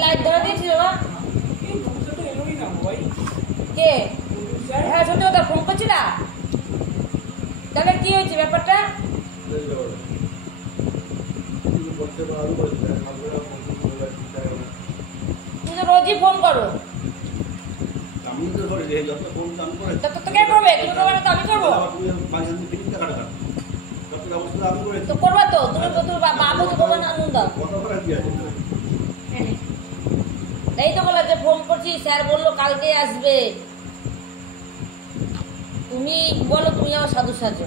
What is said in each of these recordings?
light ধরে দিয়েছি বাবা কে হ্যাঁ সত্যি কথা ফোন করছি না তাহলে কি হয়েছে ব্যাপারটা তুমি তো রোজই ফোন করো তোকে করবে তুমি করবে না তো আমি করবো তো করবা তো তুমি বাবু তো করবে না আনন্দ এই তো বলা যে ফোন করছি স্যার বললো কালকে আসবে তুমি বলো তুমি আমার সাধু সাজো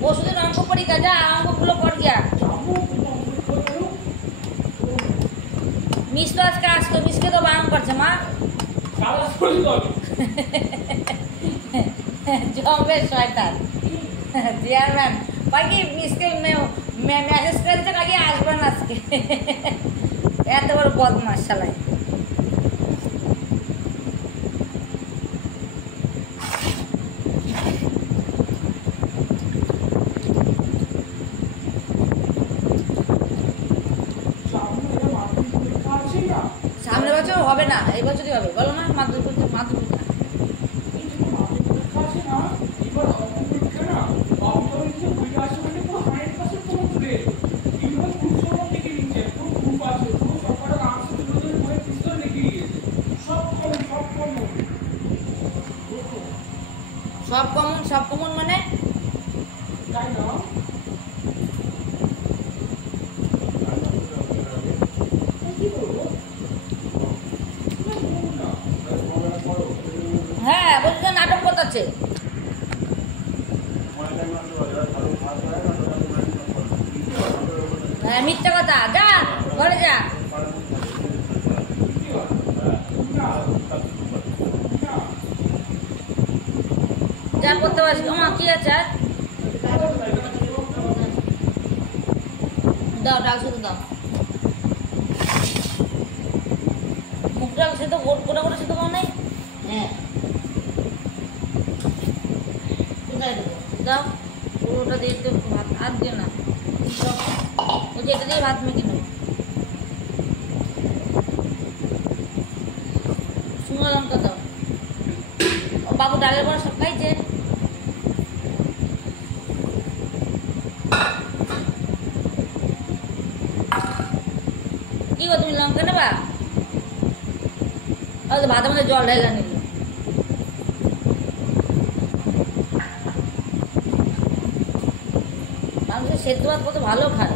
পরশুদিন অঙ্ক পরীক্ষা যা অঙ্কগুলো পড় গিয়া মিস তো আজকে আসতো মিসকে তো বারণ করছে মা জবের শয়তান চেয়ারম্যান বাকি মিসকে মেসেজ করেছে নাকি আসবেন আজকে এত বড় বদমাস শালায় সামনের বছর হবে না এই বছরই হবে বলো না মাধ্যমিক সব কমন মানে হ্যাঁ বলছি তো নাটক করতেছে হ্যাঁ মিথ্যা কথা যা ঘরে যা যা করতে পারছি আমার কি আছে দাও ডাল শুধু দাও মুখটা সে তো গোটা গোটা শুধু মনে নেই হ্যাঁ কোথায় দেবো দাও পুরোটা দিয়ে তো ভাত আর দিও না ওই যে এটা দিয়ে ভাত মেখে নেব শুকনো লঙ্কা দাও ও বাবু ডালের পরে সব খাইছে কি গো তুমি লঙ্কা নেবা হয়তো ভাতের মধ্যে জল ঢেলা নিল মানুষের সেদ্ধ ভাত কত ভালো খায়